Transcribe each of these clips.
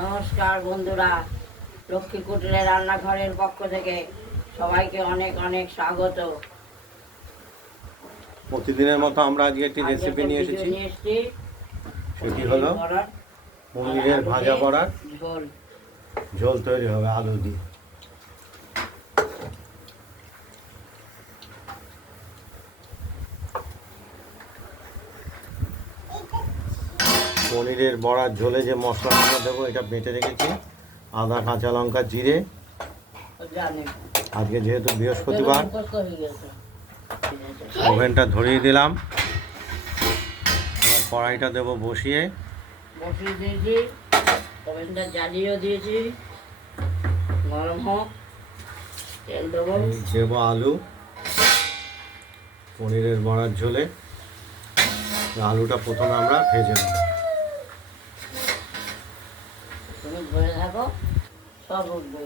নমস্কার বন্ধুরা, লক্ষ্মী কুটিরের রান্নাঘরের পক্ষ থেকে সবাইকে অনেক অনেক স্বাগত। প্রতিদিনের মতো আমরা আজকে একটি রেসিপি নিয়ে এসেছি। সেটি হলো পনিরের ভাজা বড়ার ঝোল তৈরি হবে আলু দিয়ে। পনিরের বড়ার ঝোলে যে মশলা আমরা দেবো এটা বেটে রেখেছি, আদা, কাঁচা লঙ্কা, জিরে। আজকে যেহেতু বৃহস্পতিবার ওভেনটা ধরিয়ে দিলাম। এবার কড়াইটা দেবো বসিয়ে দিয়েছি, ওভেনটা জ্বালিয়েও দিয়েছি। গরম হোক, তেল দেবো, দেবো আলু পনিরের বড়ার ঝোলে। আলুটা প্রথমে আমরা ভেজে নেব। তুমি ধরে থাকো, সব উঠবে।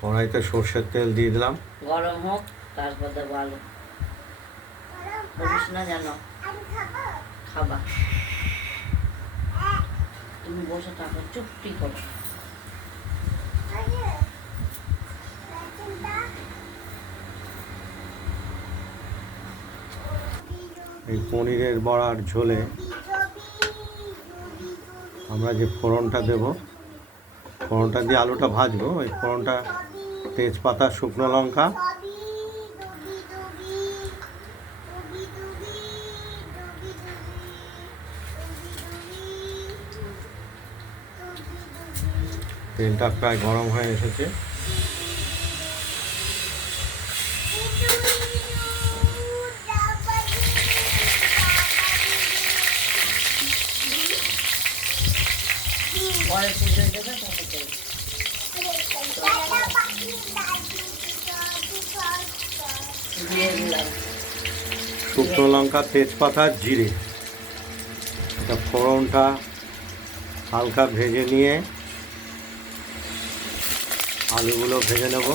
কড়াইতে সর্ষের তেল দিয়ে দিলাম, গরম হোক, তারপর দেবো আলু। বলিস না জানো, খাবা। তুমি বসে থাকো, চুপটি করো। এই পনিরের বড়ার ঝোলে আমরা যে ফোড়নটা দেব, ফোড়নটা দিয়ে আলুটা ভাজবো। ওই ফোড়নটা তেজপাতা, শুকনো লঙ্কা, তেলটা প্রায় গরম হয়ে এসেছে। শুকনো লঙ্কা, তেজপাতা, জিরে, এটা ফোড়নটা হালকা ভেজে নিয়ে আলুগুলো ভেজে নেব।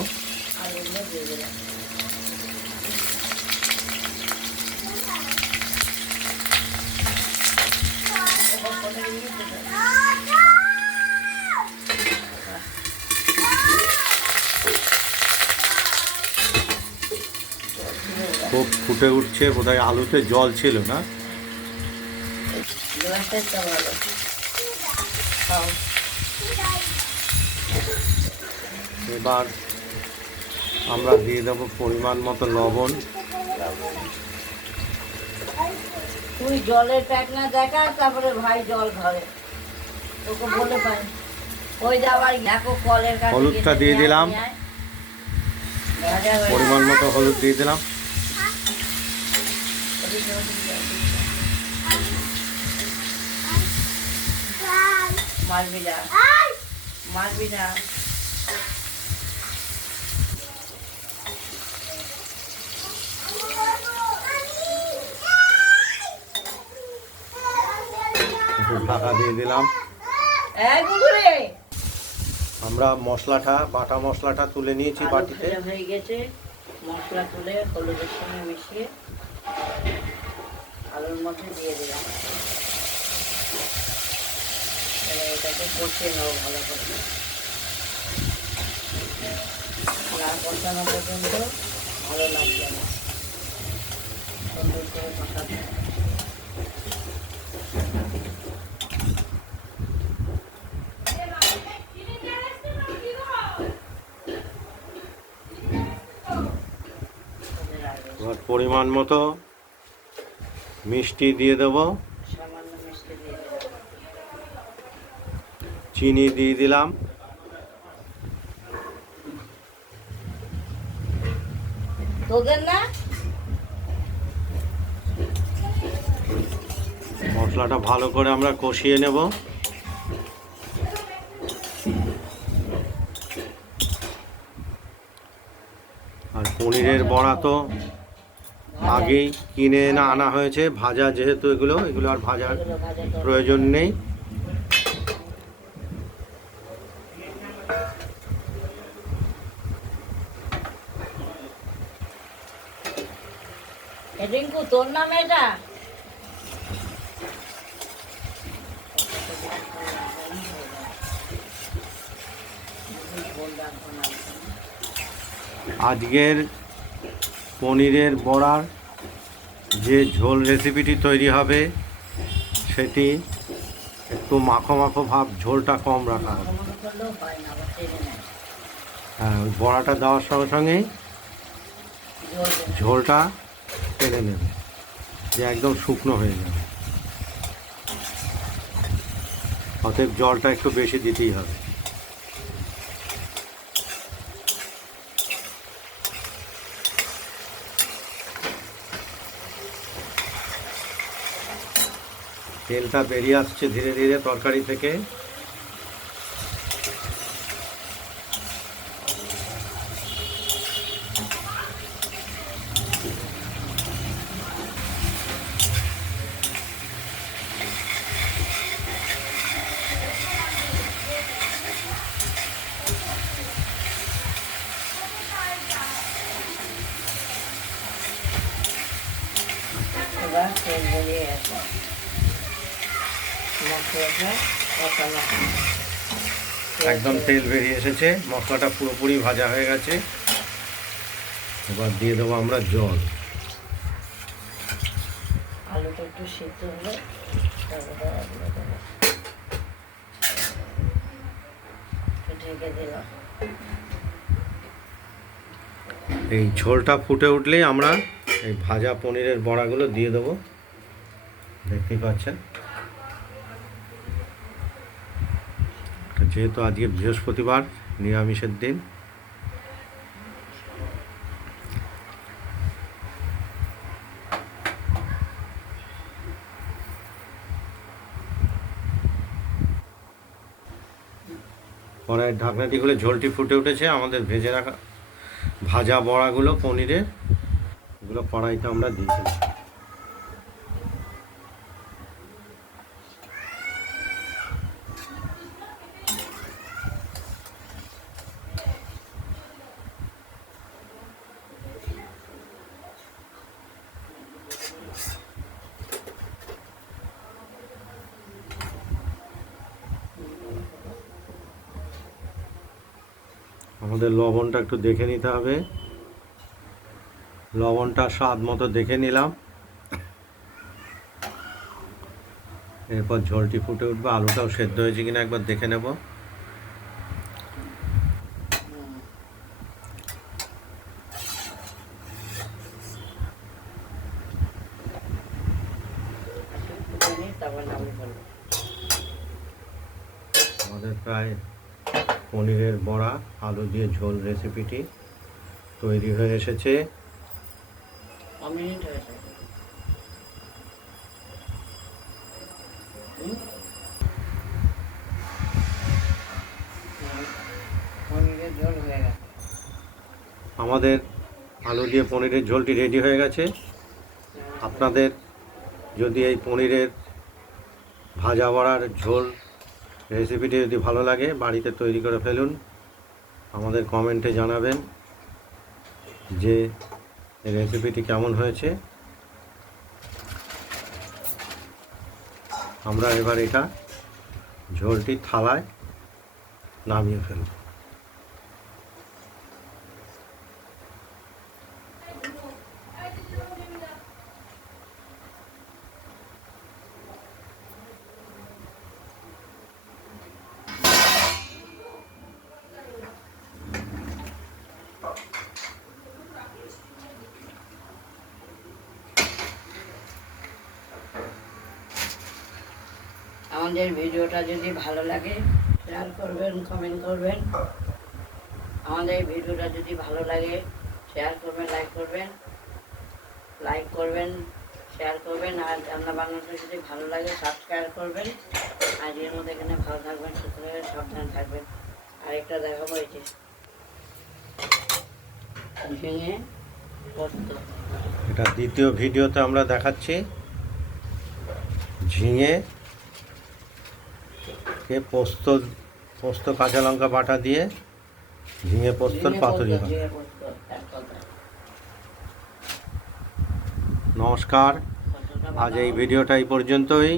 খুব ফুটে উঠছে, বোধহয় আলুতে জল ছিল না। এবার আমরা দিয়ে দেবো পরিমাণ মতো লবণ। তুই জলের প্যাক না দেখা, তারপরে ভাই জল ঘরে তোকে বলে পাই। ওই যাবার দেখো কলের কাছে। হলুদটা দিয়ে দিলাম, পরিমাণ মতো হলুদ দিয়ে দিলাম। মারবি না, মারবি না। ঢাকা দিয়ে দিলাম। আমরা মশলাটা, বাটা মশলাটা তুলে নিয়েছি বাটিতে। হয়ে গেছে, মশলা তুলে হলুদের সঙ্গে মিশিয়ে আলুর মধ্যে দিয়ে দিলাম। এটাকে কষিয়ে নেবো ভালো করে। না কষানো পর্যন্ত ভালো লাগবে না, সুন্দর করে কষাতে। পরিমাণ মতো মিষ্টি দিয়ে দেব, সামান্য মিষ্টি দিয়ে দেবো, চিনি দিয়ে দিলাম। তোদের না মশলাটা ভালো করে আমরা কষিয়ে নেব। আর পনিরের বড়া তো আগেই কিনে এনে আনা হয়েছে, ভাজা যেহেতু এগুলো আর ভাজার প্রয়োজন নেই। রিঙ্কু তোর নাম এটা? আজকের পনিরের বড়ার যে ঝোল রেসিপিটি তৈরি হবে সেটি একটু মাখো মাখো ভাব, ঝোলটা কম রাখা হবে। হ্যাঁ, ওই বড়াটা দেওয়ার সঙ্গে সঙ্গেই ঝোলটা টেনে নেবে, যে একদম শুকনো হয়ে যাবে। অতএব জলটা একটু বেশি দিতেই হবে। তেলটা বেরিয়ে আসছে ধীরে ধীরে তরকারি থেকে। এবার তেল বেরিয়ে গেছে, মশলাটা কষানো হবে। একদম তেল বেরিয়ে এসেছে, মশলাটা পুরোপুরি ভাজা হয়ে গেছে। এবার দিয়ে দেবো আমরা জল। আলুটা একটু সিদ্ধ হলে তারপরে আলুটা দেবো। ঢেকে দিলাম। এই ঝোলটা ফুটে উঠলেই আমরা এই ভাজা পনিরের বড়াগুলো দিয়ে দেবো। দেখতেই পাচ্ছেন, যেহেতু আজকে বৃহস্পতিবার, নিরামিষের দিন, কড়াইয়ের ঢাকনাটি খুলে ঝোলটি ফুটে উঠেছে। আমাদের ভেজে রাখা ভাজা বড়াগুলো পনিরের, এগুলো কড়াইতে আমরা দিয়েছি। আমাদের লবণটা একটু দেখে নিতে হবে, লবণটা স্বাদ মতো দেখে নিলাম। এরপর ঝোলটি ফুটে উঠবে, আলুটাও সেদ্ধ হয়েছে কিনা একবার দেখে নেব। আমাদের প্রায় পনিরের বড়া আলু দিয়ে ঝোল রেসিপিটি তৈরি হয়ে এসেছে। মিনিট হয়েছে। পনিরের ঝোল হয়ে গেছে। আমাদের আলু দিয়ে পনিরের ঝোলটি রেডি হয়ে গেছে। আপনাদের যদি এই পনিরের ভাজা বড়ার ঝোল রেসিপিটি যদি ভালো লাগে, বাড়িতে তৈরি করে ফেলুন। আমাদের কমেন্টে জানাবেন যে এই রেসিপিটি কেমন হয়েছে। আমরা এবার এটা ঝোলটি থালায় নামিয়ে ফেলব। আমাদের ভিডিওটা যদি ভালো লাগে শেয়ার করবেন, কমেন্ট করবেন। আমাদের ভিডিওটা যদি ভালো লাগে শেয়ার করবেন, লাইক করবেন, শেয়ার করবেন। আর রান্না বান্নাটা যদি ভালো লাগে সাবস্ক্রাইব করবেন। আজকের মধ্যে এখানে ভালো থাকবেন, সুস্থ থাকবেন, সাবধানে থাকবেন। আরেকটা দেখাবো, এই যে ভেঙে পোস্ত। এটা দ্বিতীয় ভিডিওতে আমরা দেখাচ্ছি ঝিঙে কে পোস্ত পোস্ত কাঁচা লঙ্কা বাটা দিয়ে ঝিঙে পোস্তর পাতুরি হয়। ঝিঙে পোস্ত, এক কথায়। নমস্কার, পোস্তটা আজ বানাও। এই ভিডিওটা এই পর্যন্তই।